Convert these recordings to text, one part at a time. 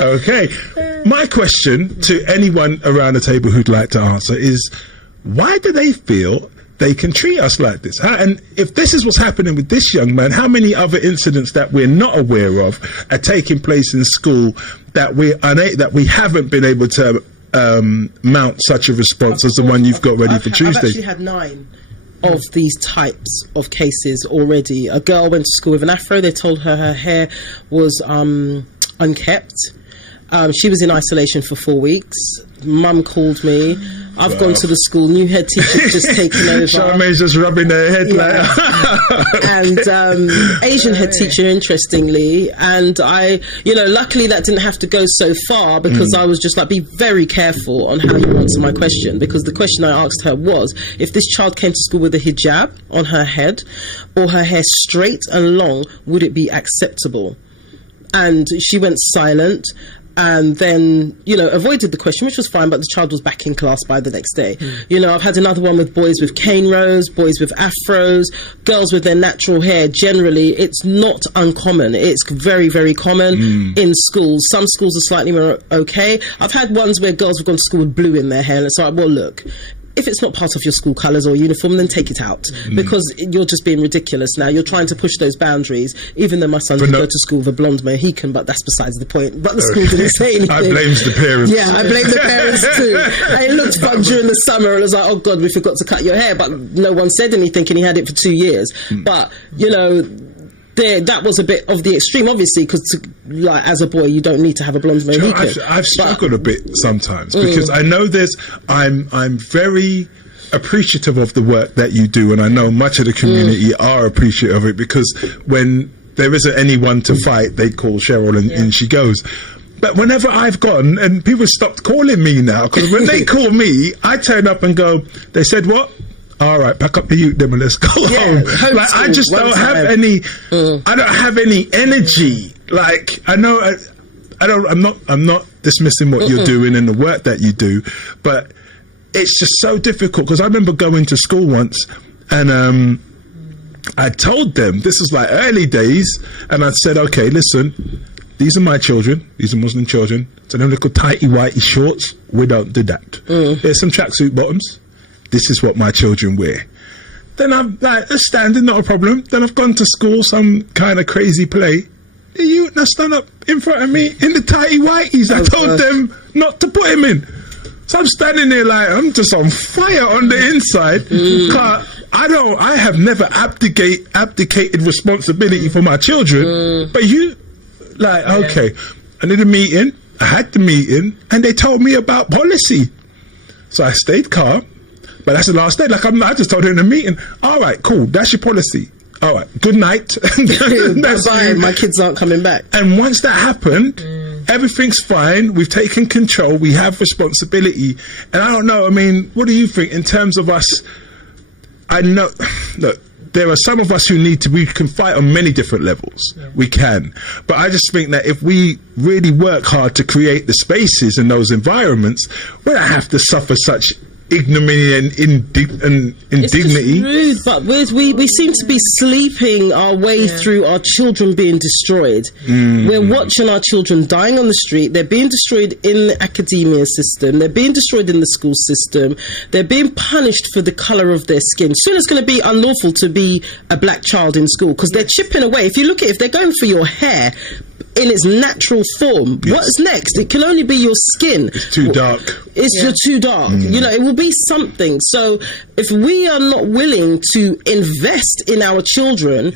Okay. My question to anyone around the table who'd like to answer is, why do they feel they can treat us like this? And if this is what's happening with this young man, how many other incidents that we're not aware of are taking place in school that we haven't been able to mount such a response as the one you've got ready for Tuesday? I've actually had 9 of these types of cases already. A girl went to school with an afro. They told her hair was unkept. She was in isolation for 4 weeks. Mum called me. I've gone to the school. New head teacher's just taken over. Charmaine's just rubbing her head and Asian head teacher, interestingly. And luckily that didn't have to go so far, because I was just like, be very careful on how you answer my question, because the question I asked her was, if this child came to school with a hijab on her head or her hair straight and long, would it be acceptable? And she went silent. And then, avoided the question, which was fine, but the child was back in class by the next day. I've had another one with boys with cane rows, boys with afros, girls with their natural hair. Generally, it's not uncommon. It's very, very common in schools. Some schools are slightly more okay. I've had ones where girls have gone to school with blue in their hair. And it's like, well, look, if it's not part of your school colours or uniform, then take it out, because you're just being ridiculous now. You're trying to push those boundaries. Even though my son can go to school with a blonde Mohican, but that's besides the point. But the school didn't say anything. I blame the parents. Yeah, I blame the parents too. And it looked fun during the summer, and I was like, oh God, we forgot to cut your hair. But no one said anything, and he had it for 2 years. But, that was a bit of the extreme, obviously, because as a boy, you don't need to have a blonde Mohican. I've struggled a bit sometimes, because I know I'm very appreciative of the work that you do, and I know much of the community are appreciative of it, because when there isn't anyone to fight, they call Cheryl and in she goes. But whenever I've gone, and people stopped calling me now, because when they call me, I turn up and go, they said what? All right, pack up the youth, then let's go home. Like, I just don't have any. I don't have any energy. Like, I know, I'm not dismissing what you're doing and the work that you do, but it's just so difficult, because I remember going to school once, and I told them, this was like early days, and I said, okay, listen, these are my children, these are Muslim children, so them little tighty whitey shorts, we don't do that. Here's some tracksuit bottoms. This is what my children wear. Then I'm like, that's standing, not a problem. Then I've gone to school, some kind of crazy play. The youth now stand up in front of me in the tighty whiteys. I told them not to put him in. So I'm standing there like, I'm just on fire on the inside. I have never abdicated responsibility for my children. But you, like, okay, I need a meeting. I had the meeting, and they told me about policy. So I stayed calm. But that's the last day. Like, I just told her in the meeting, all right, cool, that's your policy. All right, good night. Bye-bye, my kids aren't coming back. And once that happened, everything's fine. We've taken control. We have responsibility. And I don't know, I mean, what do you think in terms of us? I know, look, there are some of us who we can fight on many different levels. We can. But I just think that if we really work hard to create the spaces and those environments, we don't have to suffer such ignominy and indignity. It's just rude, but we seem to be sleeping our way through our children being destroyed. We're watching our children dying on the street. They're being destroyed in the academia system. They're being destroyed in the school system. They're being punished for the colour of their skin. Soon it's going to be unlawful to be a black child in school, because they're chipping away. If you look at it, if they're going for your hair in its natural form, what's next? It can only be your skin. It's too dark. You're too dark. It will be something. So if we are not willing to invest in our children,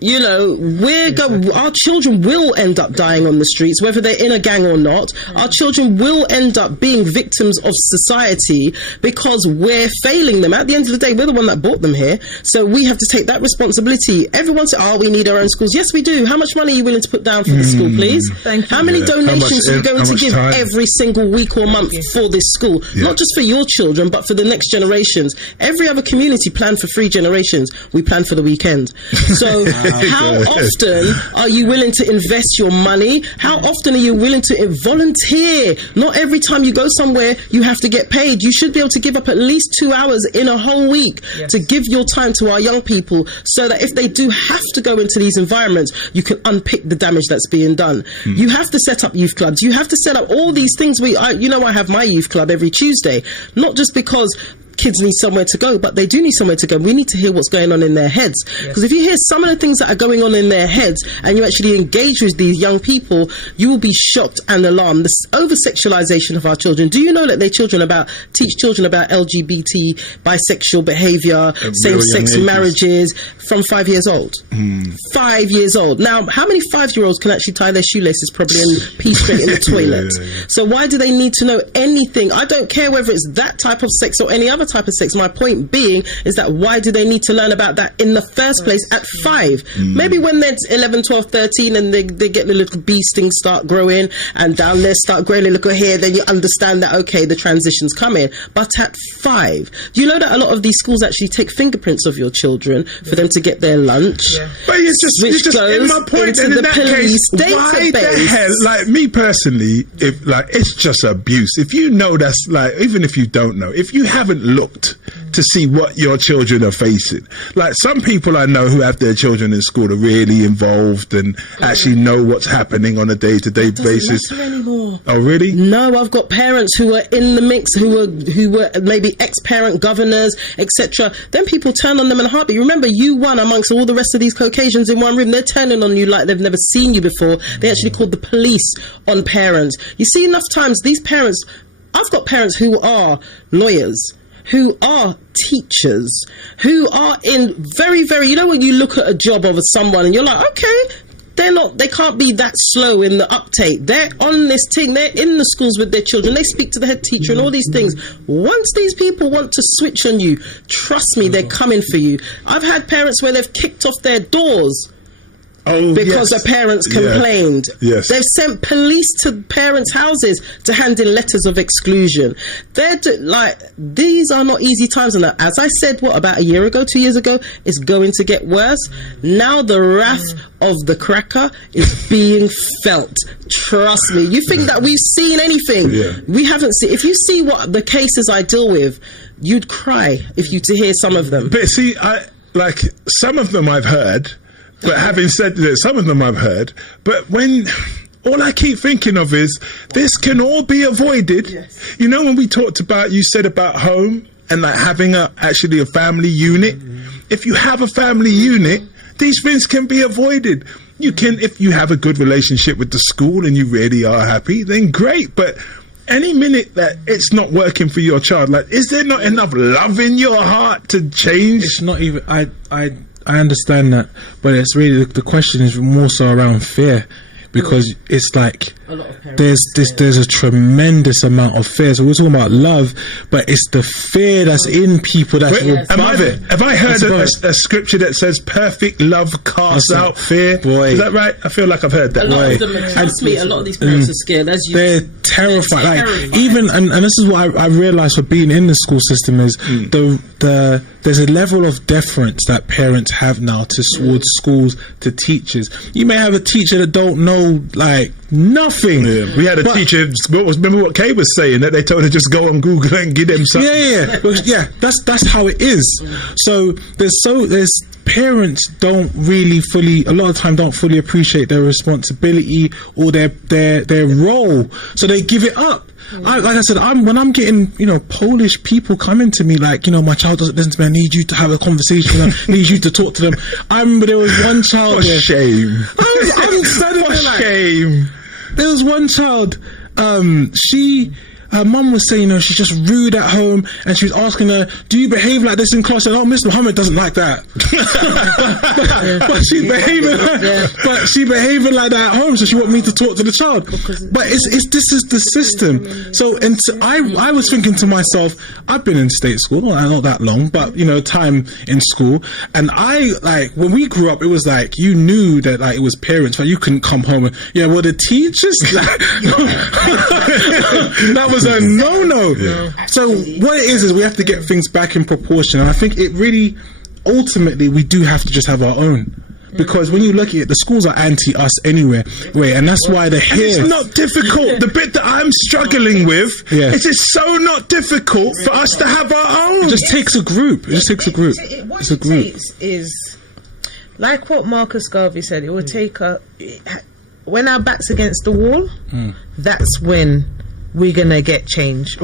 our children will end up dying on the streets, whether they're in a gang or not. Our children will end up being victims of society because we're failing them. At the end of the day, we're the one that brought them here, so we have to take that responsibility. Everyone says, we need our own schools. Yes, we do. How much money are you willing to put down for the school, please? Thank you. How many donations are you going to give every single week or month for this school? Not just for your children, but for the next generations. Every other community planned for 3 generations. We plan for the weekend. So How often are you willing to invest your money? How often are you willing to volunteer? Not every time you go somewhere, you have to get paid. You should be able to give up at least 2 hours in a whole week to give your time to our young people, so that if they do have to go into these environments, you can unpick the damage that's being done. You have to set up youth clubs. You have to set up all these things. I have my youth club every Tuesday, not just because kids need somewhere to go, but they do need somewhere to go. We need to hear what's going on in their heads, because if you hear some of the things that are going on in their heads and you actually engage with these young people, you will be shocked and alarmed. This over-sexualization of our children. Do you know that teach children about LGBT, bisexual behavior, same-sex marriages from 5 years old? 5 years old. Now, how many 5-year-olds can actually tie their shoelaces probably and pee straight in the toilet? So why do they need to know anything? I don't care whether it's that type of sex or any other type of sex. My point being is that why do they need to learn about that in the first place at 5? Maybe when they're 11, 12, 13 and they get the little bee stings start growing and down there start growing a little hair, then you understand that, okay, the transition's coming. But at 5, do you know that a lot of these schools actually take fingerprints of your children for them to get their lunch? But it's just in my point, into the police database. Why the hell, like me personally, if it's just abuse. If you know that's even if you don't know, if you haven't looked to see what your children are facing, like some people I know who have their children in school are really involved and actually know what's happening on a day-to-day basis. Anymore. Oh, really? No, I've got parents who are in the mix, who were maybe ex-parent governors, etc. Then people turn on them in a heartbeat. Remember, you won amongst all the rest of these Caucasians in one room. They're turning on you like they've never seen you before. They actually called the police on parents. You see, enough times these parents, I've got parents who are lawyers, who are teachers, who are in very, very, when you look at a job of someone and you're like, okay, they can't be that slow in the uptake. They're on this thing. They're in the schools with their children. They speak to the head teacher and all these things. Once these people want to switch on you, trust me, they're coming for you. I've had parents where they've kicked off their doors because the parents complained. Yes. They've sent police to parents' houses to hand in letters of exclusion. These are not easy times. And as I said, about a year ago, 2 years ago, it's going to get worse. Now the wrath of the cracker is being felt. Trust me. You think that we've seen anything? We haven't seen. If you see what the cases I deal with, you'd cry to hear some of them. But see, some of them I've heard. But having said that, some of them I've heard, but when all I keep thinking of is this can all be avoided. Yes. When we talked about, you said about home and having actually a family unit. If you have a family unit, these things can be avoided. You can, if you have a good relationship with the school and you really are happy, then great. But any minute that it's not working for your child, is there not enough love in your heart to change? It's not even, I understand that, but it's really, the question is more so around fear, because it's like there's a tremendous amount of fear. So we're talking about love, but it's the fear that's in people that's above it. Have I heard a scripture that says perfect love casts out fear? Boy. Is that right? I feel like I've heard that. A lot of them, trust me, a lot of these parents are scared. They're terrified. And this is what I realised for being in the school system is there's a level of deference that parents have now towards schools, to teachers. You may have a teacher that don't know nothing. Yeah. We had a teacher. Remember what Kay was saying, that they told her just go on Google and give them something. That's how it is. So there's parents don't really a lot of time don't fully appreciate their responsibility or their role, so they give it up. Like I said, when I'm getting Polish people coming to me my child doesn't listen to me, I need you to have a conversation with them, I need you to talk to them. I remember there was one child. What shame! I'm standing there shame. There was one child. Her mum was saying, she's just rude at home, and she was asking her, do you behave like this in class? And Mr. Muhammad doesn't like that. but she's behaving like that at home, so she want me to talk to the child. But this is the system. So I was thinking to myself, I've been in state school, not that long, but time in school, and when we grew up, it was you knew that it was parents, but you couldn't come home and the teachers that was a no. So what it is we have to get things back in proportion, and I think it really ultimately we do have to just have our own. because when you look at it, the schools are anti-us anyway, and that's why they're And here. it's not difficult. The bit that I'm struggling with is it's so not difficult for us to have our own. It just takes a group. It just takes a group. What It's a it group. takes is, like what Marcus Garvey said, it will take when our back's against the wall, that's when we're gonna get change.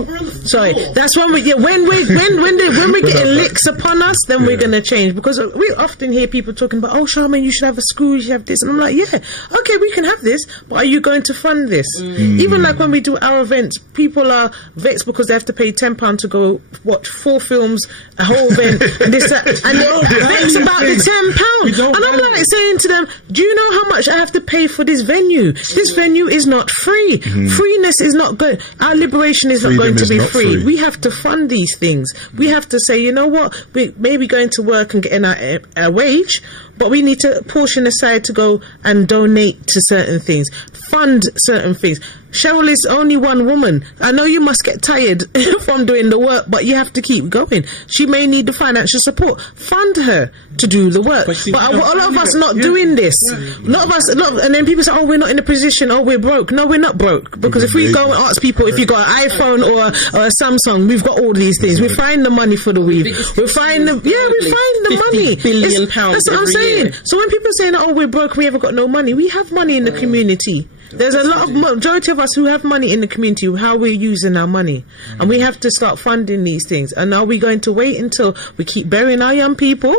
Sorry, that's when when we're getting licks upon us, then we're gonna change. Because we often hear people talking about, oh, Charmaine, you should have a school, you should have this, and I'm like, yeah, okay, we can have this, but are you going to fund this? Even like when we do our events, people are vexed because they have to pay £10 to go watch 4 films, a whole event, and this, that, and they're vexed about the £10. And I'm like saying to them, do you know how much I have to pay for this venue? This venue is not free. Freeness is not good. Our liberation is not going to be free. We have to fund these things. We have to say, you know what, we may be going to work and getting our wage, but we need to portion aside to go and donate to certain things, fund certain things. Cheryl is only one woman. I know you must get tired from doing the work, but you have to keep going. She may need the financial support. Fund her to do the work. But a lot of us not doing this. A lot of us, and then people say, oh, we're not in a position, oh, we're broke. No, we're not broke. Because if we go and ask people, if you got an iPhone or a Samsung, we've got all these things. We find the money for the weave. We find the money. £50 billion That's what I'm saying. So when people say, oh, we're broke, we haven't got no money, we have money in the community. There's a lot of majority of us who have money in the community, how we're using our money, and we have to start funding these things. And are we going to wait until we keep burying our young people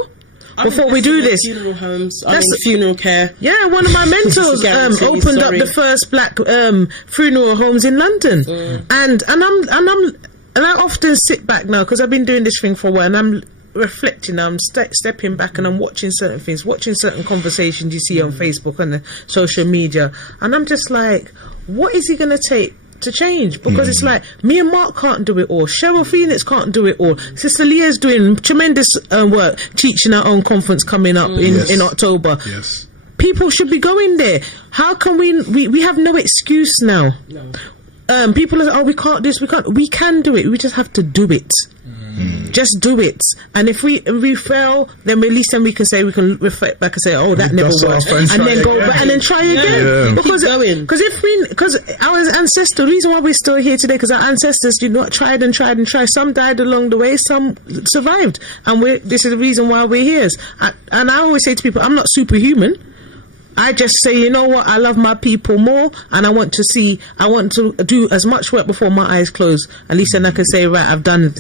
before we do this? Funeral homes, funeral care. Yeah, one of my mentors opened up the first black funeral homes in London, and I often sit back now because I've been doing this thing for a while, and I'm reflecting, I'm stepping back, and I'm watching certain things, watching certain conversations you see on Facebook and the social media, and I'm just like, what is he going to take to change? Because it's like, me and Mark can't do it all, Cheryl Phoenix can't do it all, Sister Leah's doing tremendous work teaching our own conference coming up in October. Yes. People should be going there. How can we have no excuse now? No. People are, oh, we can't do this, we can do it, we just have to do it. Just do it, and if we fail, then at least we can say, we can reflect back and say, oh, that never worked, and then go back and then try again. Because our ancestors, the reason why we're still here today, because our ancestors did not tried. Some died along the way, some survived, and this is the reason why we're here. And I always say to people, I'm not superhuman. I just say, you know what, I love my people more, and I want to do as much work before my eyes close. At least then I can say, right, I've done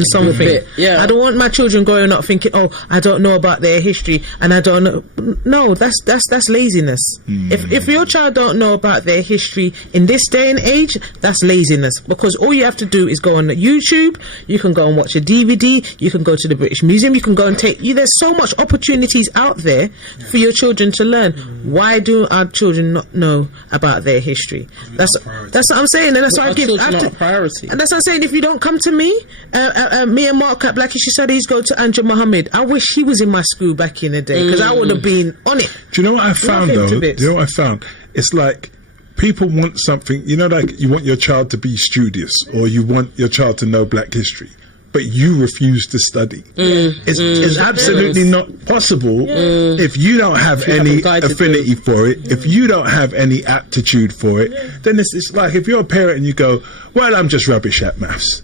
something. I don't want my children growing up thinking, oh, I don't know about their history, and I don't know. No, that's laziness. If your child don't know about their history in this day and age, that's laziness. Because all you have to do is go on YouTube, you can go and watch a DVD, you can go to the British Museum, you can go and there's so much opportunities out there for your children to learn. Why do our children not know about their history? That's what I'm saying, and that's why I give priority. And that's what I'm saying. If you don't come to me, me and Mark at Black History Studies go to Andrew Muhammad. I wish he was in my school back in the day, because I would have been on it. Do you know what I found though? Do you know what I found? It's like, people want something, you know, like you want your child to be studious, or you want your child to know Black history, but you refuse to study. It's absolutely not possible if you don't have any affinity for it, if you don't have any aptitude for it. Then it's like, if you're a parent and you go, well, I'm just rubbish at maths.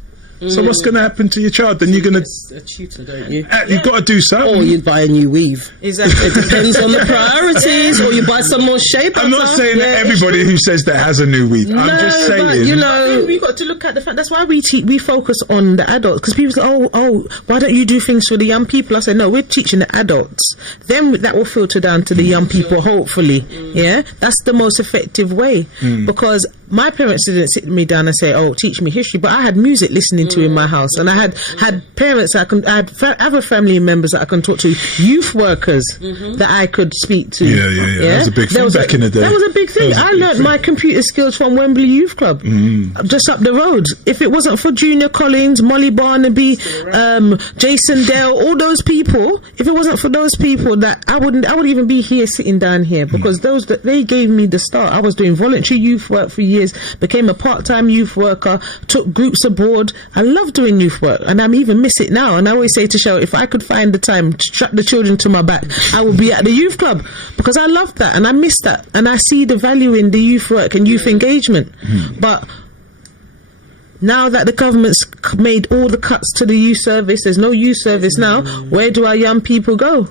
So what's going to happen to your child? Then you're going to a tutor, don't you? You've got to do something. Or you buy a new weave. Exactly. It depends on the priorities. Or you buy some more shape. I'm not saying that everybody who says that has a new weave. I'm just saying. But, you know, we got to look at the fact. That's why we focus on the adults, because people say, oh, why don't you do things for the young people? I said, no, we're teaching the adults. Then that will filter down to the young people, hopefully. Yeah, that's the most effective way. Because my parents didn't sit me down and say, oh, teach me history, but I had music listening to in my house, and I had parents I had other family members that I can talk to, youth workers that I could speak to. Yeah. That was a big thing back in the day. That was a big thing. I learned my computer skills from Wembley Youth Club, just up the road. If it wasn't for Junior Collins, Molly Barnaby, Jason Dale, all those people, if it wasn't for those people, that I wouldn't even be here sitting down here, because they gave me the start. I was doing voluntary youth work for years. years, became a part-time youth worker, took groups abroad. I love doing youth work, and I even miss it now. And I always say to Cheryl, if I could find the time to strap the children to my back, I would be at the youth club, because I love that and I miss that, and I see the value in the youth work and youth engagement. But now that the government's made all the cuts to the youth service, there's no youth service now. Where do our young people go?